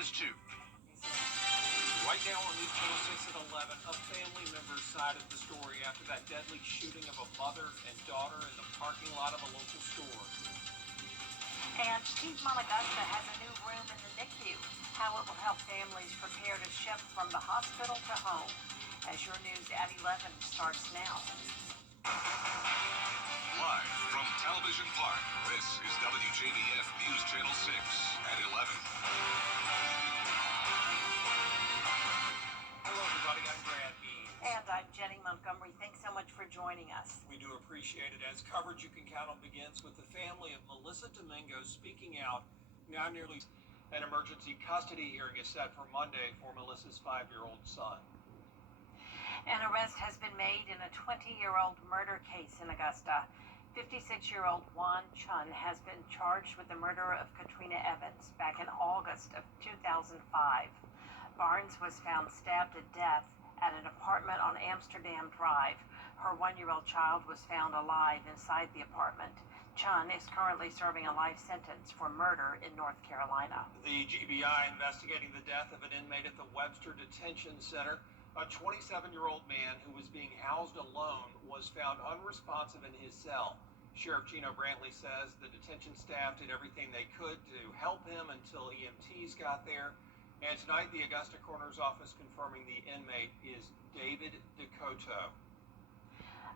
is 2. Right now on News Channel 6 at 11, a family member's side of the story after that deadly shooting of a mother and daughter in the parking lot of a local store. And Piedmont Augusta has a new room in the NICU. How it will help families prepare to shift from the hospital to home. As your news at 11 starts now. Live from Television Park, this is WJBF News Channel 6 at 11. Hello, everybody. I'm Brad Bean. And I'm Jenny Montgomery. Thanks so much for joining us. We do appreciate it. As coverage you can count on begins with the family of Melissa Domingo speaking out. Now nearly an emergency custody hearing is set for Monday for Melissa's 5-year-old son. An arrest has been made in a 20-year-old murder case in Augusta. 56-year-old Juan Chun has been charged with the murder of Katrina Evans back in August of 2005. Barnes was found stabbed to death at an apartment on Amsterdam Drive. Her 1-year-old child was found alive inside the apartment. Chun is currently serving a life sentence for murder in North Carolina. The GBI investigating the death of an inmate at the Webster Detention Center. A 27-year-old man who was being housed alone was found unresponsive in his cell. Sheriff Gino Brantley says the detention staff did everything they could to help him until EMTs got there. And tonight, the Augusta Coroner's Office confirming the inmate is David Decoto.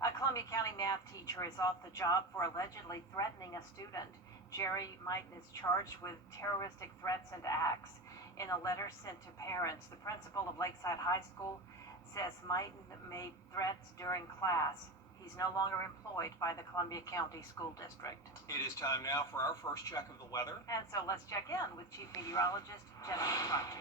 A Columbia County math teacher is off the job for allegedly threatening a student. Jerry Mighton is charged with terroristic threats and acts. In a letter sent to parents, the principal of Lakeside High School says Mighton made threats during class. He's no longer employed by the Columbia County School District. It is time now for our first check of the weather. And so let's check in with Chief Meteorologist Jennifer Crotchy.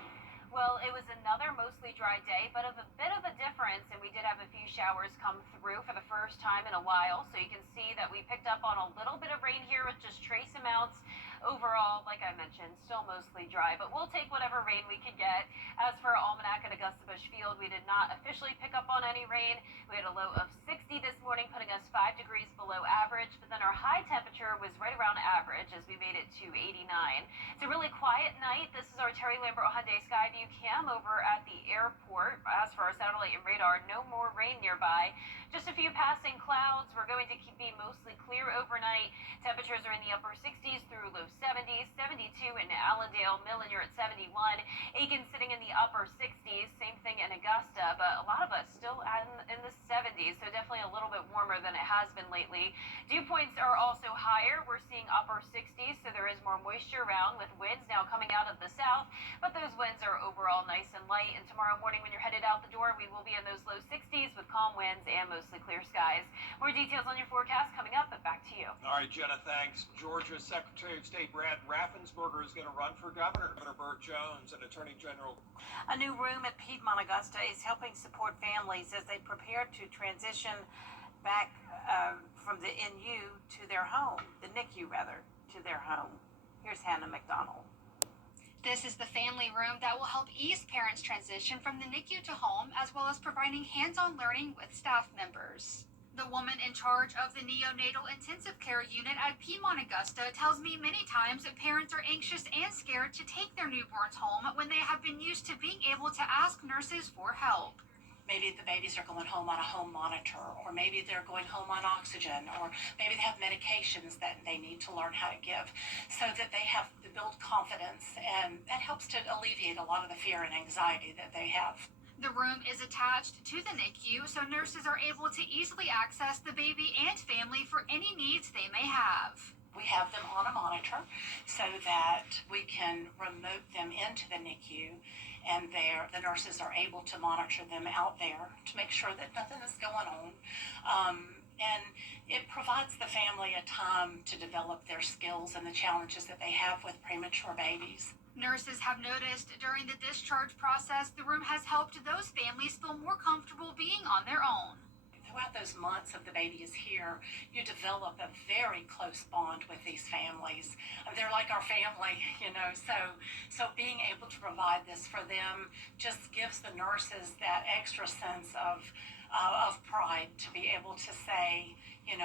Well, it was another mostly dry day, but of a bit of a difference, and we did have a few showers come through for the first time in a while, so you can see that we picked up on a little bit of rain here with just trace amounts. Overall, like I mentioned, still mostly dry, but we'll take whatever rain we can get. As for Almanac at Augusta Busch Field, we did not officially pick up on any rain. We had a low of 60 this morning, putting us 5 degrees below average, but then our high temperature was right around average as we made it to 89. It's a really quiet night. This is our Terry Lambert Hyundai Skyview cam over at the airport. As for our satellite and radar, no more rain nearby. Just a few passing clouds. We're going to be mostly clear overnight. Temperatures are in the upper 60s through low 70s, 72 in Allendale, Millen, you're at 71. Aiken sitting in the upper 60s, same thing in Augusta, but a lot of us still in the 70s, so definitely a little bit warmer than it has been lately. Dew points are also higher. We're seeing upper 60s, so there is more moisture around with winds now coming out of the south, but those winds are overall nice and light, and tomorrow morning when you're headed out the door, we will be in those low 60s with calm winds and mostly clear skies. More details on your forecast coming up, but back to you. All right, Jenna, thanks. Georgia Secretary of State Brad Raffensperger is going to run for governor. Governor Burt Jones and Attorney General. A new room at Piedmont Augusta is helping support families as they prepare to transition back from the NU to their home, the NICU rather, to their home. Here's Hannah McDonald. This is the family room that will help ease parents transition from the NICU to home, as well as providing hands-on learning with staff members. The woman in charge of the neonatal intensive care unit at Piedmont Augusta tells me many times that parents are anxious and scared to take their newborns home when they have been used to being able to ask nurses for help. Maybe the babies are going home on a home monitor, or maybe they're going home on oxygen, or maybe they have medications that they need to learn how to give, so that they have to build confidence, and that helps to alleviate a lot of the fear and anxiety that they have. The room is attached to the NICU, so nurses are able to easily access the baby and family for any needs they may have. We have them on a monitor so that we can remote them into the NICU, and the nurses are able to monitor them out there to make sure that nothing is going on. And it provides the family a time to develop their skills and the challenges that they have with premature babies. Nurses have noticed during the discharge process, the room has helped those families feel more comfortable being on their own. Throughout those months of the baby is here, you develop a very close bond with these families. They're like our family, So being able to provide this for them just gives the nurses that extra sense of pride to be able to say, I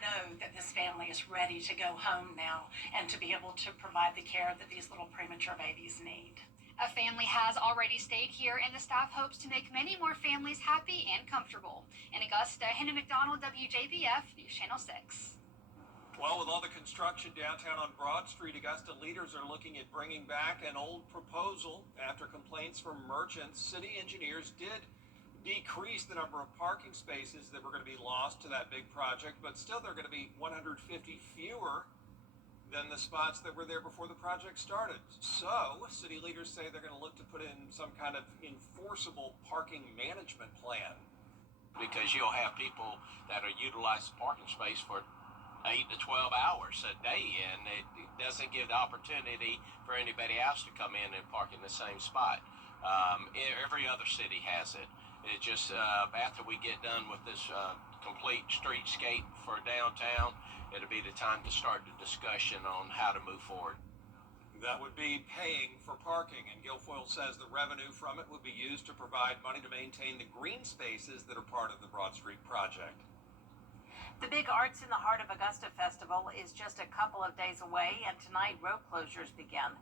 know that this family is ready to go home now and to be able to provide the care that these little premature babies need. A family has already stayed here, and the staff hopes to make many more families happy and comfortable. In Augusta, Hannah McDonald, WJBF News Channel 6. Well, with all the construction downtown on Broad Street, Augusta leaders are looking at bringing back an old proposal. After complaints from merchants, city engineers did decrease the number of parking spaces that were going to be lost to that big project, but still there are going to be 150 fewer than the spots that were there before the project started. So, city leaders say they're going to look to put in some kind of enforceable parking management plan. Because you'll have people that are utilize the parking space for 8 to 12 hours a day, and it doesn't give the opportunity for anybody else to come in and park in the same spot. Every other city has it. It just, after we get done with this complete streetscape for downtown, it'll be the time to start the discussion on how to move forward. That would be paying for parking, and Guilfoyle says the revenue from it would be used to provide money to maintain the green spaces that are part of the Broad Street project. The Big Arts in the Heart of Augusta Festival is just a couple of days away, and tonight road closures begin.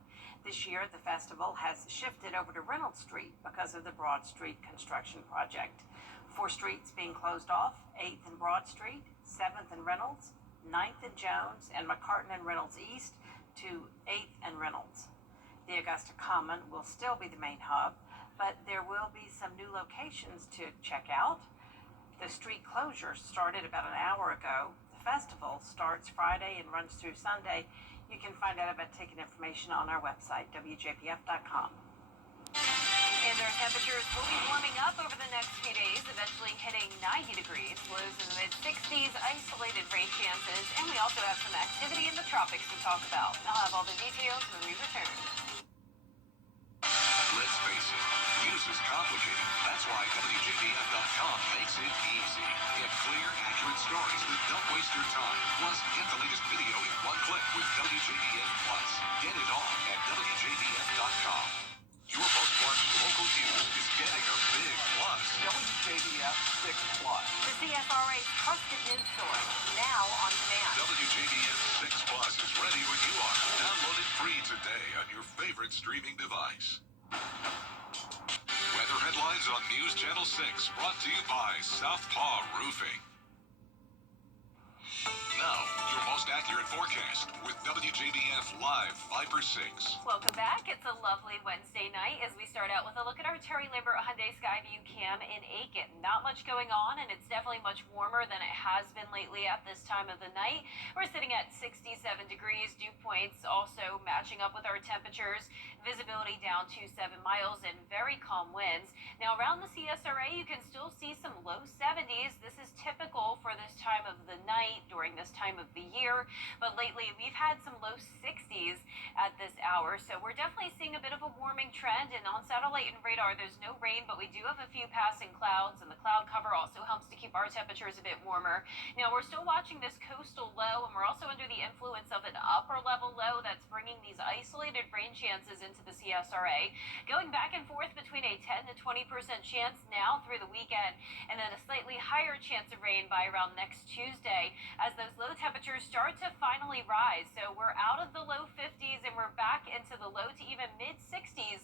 This year, the festival has shifted over to Reynolds Street because of the Broad Street construction project. 4 streets being closed off: 8th and Broad Street, 7th and Reynolds, 9th and Jones, and McCartan and Reynolds East to 8th and Reynolds. The Augusta Common will still be the main hub, but there will be some new locations to check out. The street closure started about an hour ago. The festival starts Friday and runs through Sunday. You can find out about ticket information on our website, WJBF.com. Indoor temperatures will be warming up over the next few days, eventually hitting 90 degrees, lows in the mid-60s, isolated rain chances, and we also have some activity in the tropics to talk about. I'll have all the details when we return. Let's face it, news is complicated. That's why WJBF.com makes it easy. Get clear, accurate stories that don't waste your time. Plus, get the latest video in one click with WJBF Plus. Get it all at WJBF.com. Your most watched local news is getting a big plus. WJBF 6 Plus. The CSRA's trusted news source, now on demand. WJBF 6 Plus is ready when you are. Download it free today on your favorite streaming device. Weather headlines on News Channel 6, brought to you by Southpaw Roofing. Now, your most accurate forecast with WJBF Live 5/6. Welcome back. It's a lovely Wednesday night as we start out with a look at our Terry Lambert Hyundai Skyview Cam in Aiken. Not much going on, and it's definitely much warmer than it has been lately at this time of the night. We're sitting at 67 degrees. Dew points also matching up with our temperatures. Visibility down to 7 miles and very calm winds. Now, around the CSRA, you can still see some low 70s. This is typical for this time of the night during this time of the year, but lately we've had some low 60s at this hour, so we're definitely seeing a bit of a warming trend. And on satellite and radar, there's no rain, but we do have a few passing clouds, and the cloud cover also helps to keep our temperatures a bit warmer. Now, we're still watching this coastal low, and we're also under the influence of an upper level low that's bringing these isolated rain chances into the CSRA, going back and forth between a 10 to 20% chance now through the weekend, and then a slightly higher chance of rain by around next Tuesday as those low temperatures start to finally rise. So we're out of the low 50s and we're back into the low to even mid 60s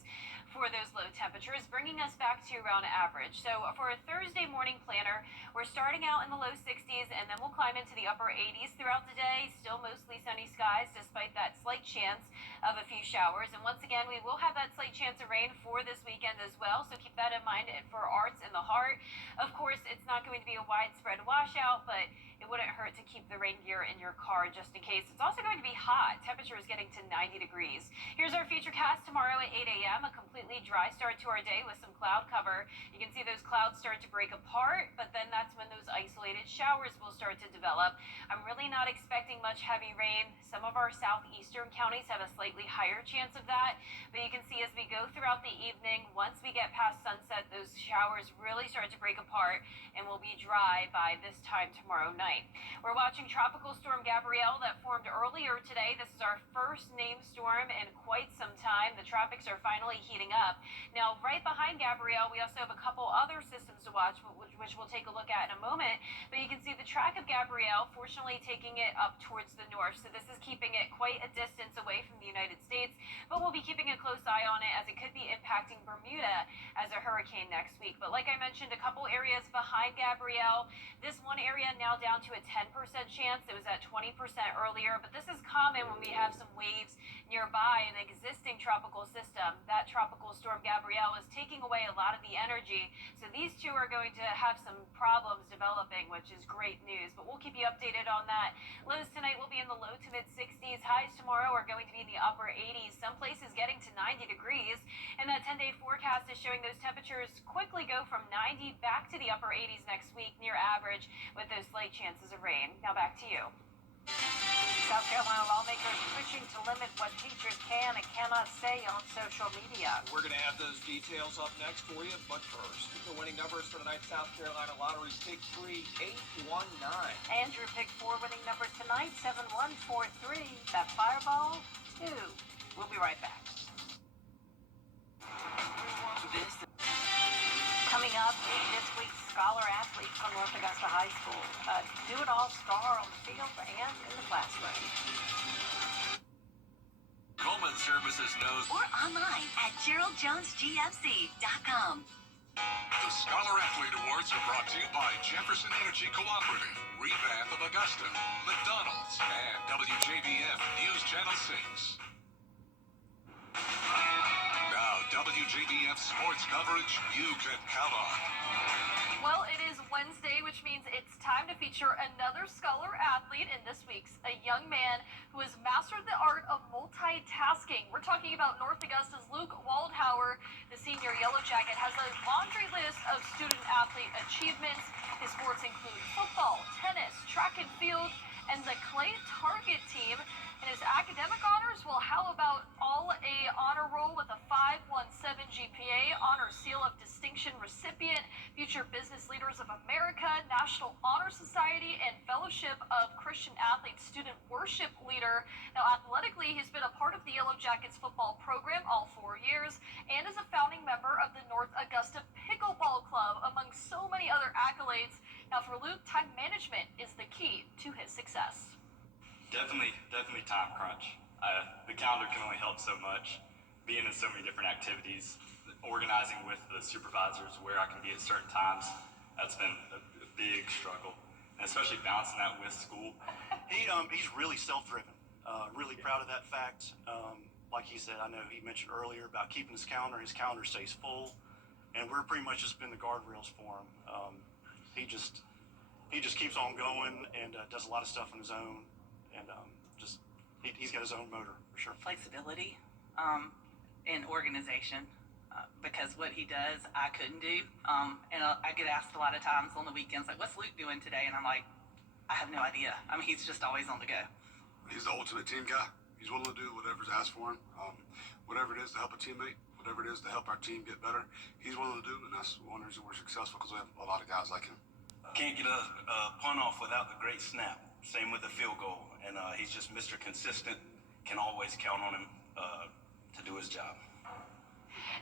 for those low temperatures, bringing us back to around average. So for a Thursday morning planner, we're starting out in the low 60s and then we'll climb into the upper 80s throughout the day. Still mostly sunny skies despite that slight chance of a few showers. And once again, we will have that slight chance of rain for this weekend as well, so keep that in mind. And for Arts in the Heart, of course, it's not going to be a widespread washout, but it wouldn't hurt to keep the rain gear in your car just in case. It's also going to be hot. Temperature is getting to 90 degrees. Here's our futurecast tomorrow at 8 a.m. A completely dry start to our day with some cloud cover. You can see those clouds start to break apart, but then that's when those isolated showers will start to develop. I'm really not expecting much heavy rain. Some of our southeastern counties have a slightly higher chance of that, but you can see as we go throughout the evening, once we get past sunset, those showers really start to break apart and will be dry by this time tomorrow night. We're watching Tropical Storm Gabrielle that formed earlier today. This is our first named storm in quite some time. The tropics are finally heating up. up. Now, right behind Gabrielle, we also have a couple other systems to watch, which we'll take a look at in a moment. But you can see the track of Gabrielle, fortunately taking it up towards the north. So this is keeping it quite a distance away from the United States. But we'll be keeping a close eye on it as it could be impacting Bermuda as a hurricane next week. But like I mentioned, a couple areas behind Gabrielle. This one area now down to a 10% chance. It was at 20% earlier. But this is common when we have some waves nearby an existing tropical system. That tropical storm Gabrielle is taking away a lot of the energy. So these two are going to have some problems developing, which is great news. But we'll keep you updated on that. Lows tonight will be in the low to mid 60s. Highs tomorrow are going to be in the upper 80s. Some places getting to 90 degrees. And that 10-day forecast is showing those temperatures quickly go from 90 back to the upper 80s next week, near average, with those slight chances of rain. Now back to you. South Carolina lawmakers pushing to limit what teachers can and cannot say on social media. We're going to have those details up next for you, but first, the winning numbers for tonight's South Carolina Lottery's Pick 3, 819. Andrew picked 4 winning numbers tonight, 7143. That Fireball 2. We'll be right back. Coming up, this week's scholar athlete from North Augusta High School. Do-it-all star on the field and in the classroom. Coleman Services knows Or online at GeraldJonesGFC.com. the Scholar Athlete Awards are brought to you by Jefferson Energy Cooperative, Revamp of Augusta, McDonald's, and WJBF News Channel 6. Now, WJBF sports coverage you can count on. Well, it is Wednesday, which means it's time to feature another scholar athlete in this week's A Young Man Who Has Mastered the Art of Multitasking. We're talking about North Augusta's Luke Waldhauer. The senior Yellow Jacket has a laundry list of student athlete achievements. His sports include football, tennis, track and field, and the Clay Target team. And his academic honors, well, how about all A honor roll with a 5.17 GPA, honor seal of distinction recipient, future business leaders of America, National Honor Society, and Fellowship of Christian Athletes student worship leader. Now, athletically, he's been a part of the Yellow Jackets football program all 4 years and is a founding member of the North Augusta Pickleball Club, among so many other accolades. Now, for Luke, time management is the key to his success. Definitely time crunch. The calendar can only help so much. Being in so many different activities, organizing with the supervisors where I can be at certain times, that's been a big struggle. And especially balancing that with school. He's really self-driven. Really proud of that fact. Like he said, I know he mentioned earlier about keeping his calendar. His calendar stays full, and we're pretty much just been the guardrails for him. He just keeps on going and does a lot of stuff on his own. And he's got his own motor, for sure. Flexibility and organization, because what he does, I couldn't do. And I get asked a lot of times on the weekends, like, what's Luke doing today? And I'm like, I have no idea. I mean, he's just always on the go. He's the ultimate team guy. He's willing to do whatever's asked for him. Whatever it is to help a teammate, whatever it is to help our team get better, he's willing to do, and that's one reason we're successful, because we have a lot of guys like him. Can't get a punt off without the great snap. Same with the field goal. And he's just Mr. Consistent. Can always count on him to do his job.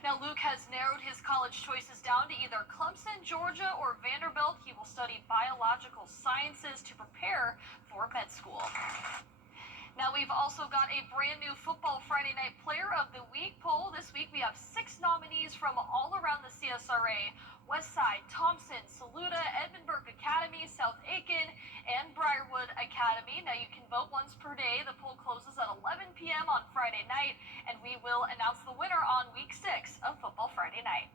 Now, Luke has narrowed his college choices down to either Clemson, Georgia, or Vanderbilt. He will study biological sciences to prepare for med school. Now, we've also got a brand new Football Friday Night Player of the Week poll. This week, we have 6 nominees from all around the CSRA: Westside, Thompson, Saluda, Edmundburg Academy, South Aiken, and Briarwood Academy. Now, you can vote once per day. The poll closes at 11 p.m. on Friday night, and we will announce the winner on week 6 of Football Friday Night.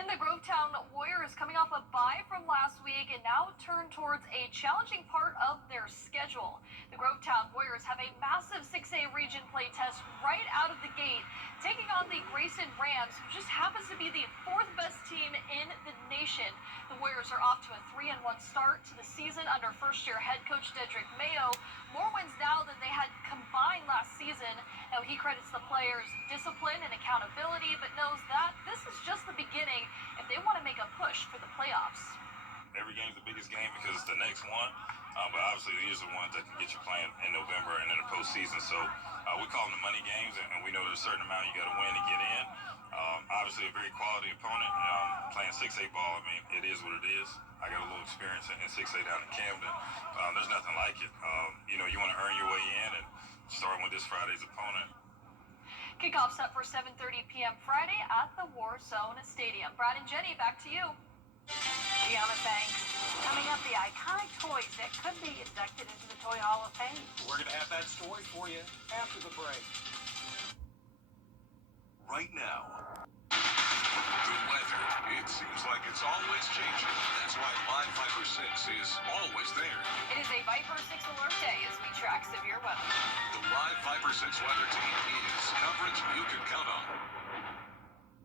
And the Grovetown Warriors, coming off a bye from last week and now turn towards a challenging part of their schedule. The Grovetown Warriors have a massive 6A region play test right out of the gate, taking on the Grayson Rams, who just happens to be the 4th best team in the nation. The Warriors are off to a 3-1 start to the season under first-year head coach Dedrick Mayo. More wins now than they had combined last season. Now, he credits the players' discipline and accountability, but knows that this is just the beginning if they want to make a push for the playoffs. Every game is the biggest game because it's the next one, but obviously these are the ones that can get you playing in November and in the postseason. So We call them the money games, and we know there's a certain amount you got to win to get in. Obviously, a very quality opponent. Playing 6A ball, I mean, it is what it is. I got a little experience in 6A down in Camden. There's nothing like it. You know, you want to earn your way in, and starting with this Friday's opponent. Kickoff set for 7:30 p.m. Friday at the Warzone Stadium. Brad and Jenny, back to you. Gianna, thanks. Coming up, the iconic toys that could be inducted into the Toy Hall of Fame. We're going to have that story for you after the break. Right now, the weather, it seems like it's always changing. That's why Live Viper 6 is always there. It is a Viper 6 alert day as we track severe weather. The Live Viper 6 weather team is coverage you can count on.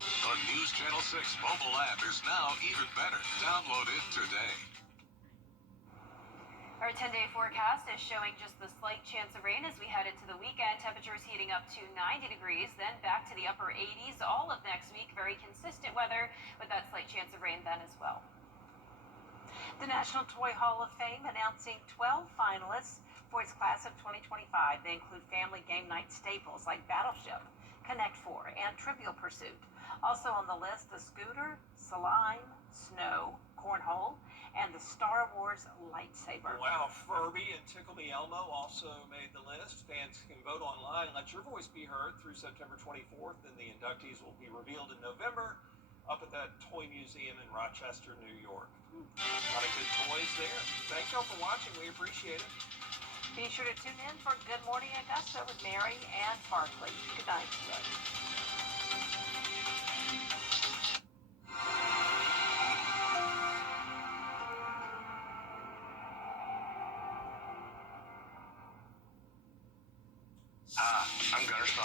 The News Channel 6 mobile app is now even better. Download it today. Our 10-day forecast is showing just the slight chance of rain as we head into the weekend. Temperatures heating up to 90 degrees, then back to the upper 80s all of next week. Very consistent weather with that slight chance of rain then as well. The National Toy Hall of Fame announcing 12 finalists for its class of 2025. They include family game night staples like Battleship, Connect 4, and Trivial Pursuit. Also on the list, the Scooter, Slime, Snow, Cornhole, and the Star Wars lightsaber. Wow, Furby and Tickle Me Elmo also made the list. Fans can vote online, let your voice be heard through September 24th, and the inductees will be revealed in November up at that Toy Museum in Rochester, New York. A lot of good toys there. Thank y'all for watching. We appreciate it. Be sure to tune in for Good Morning Augusta with Mary and Barkley. Good night.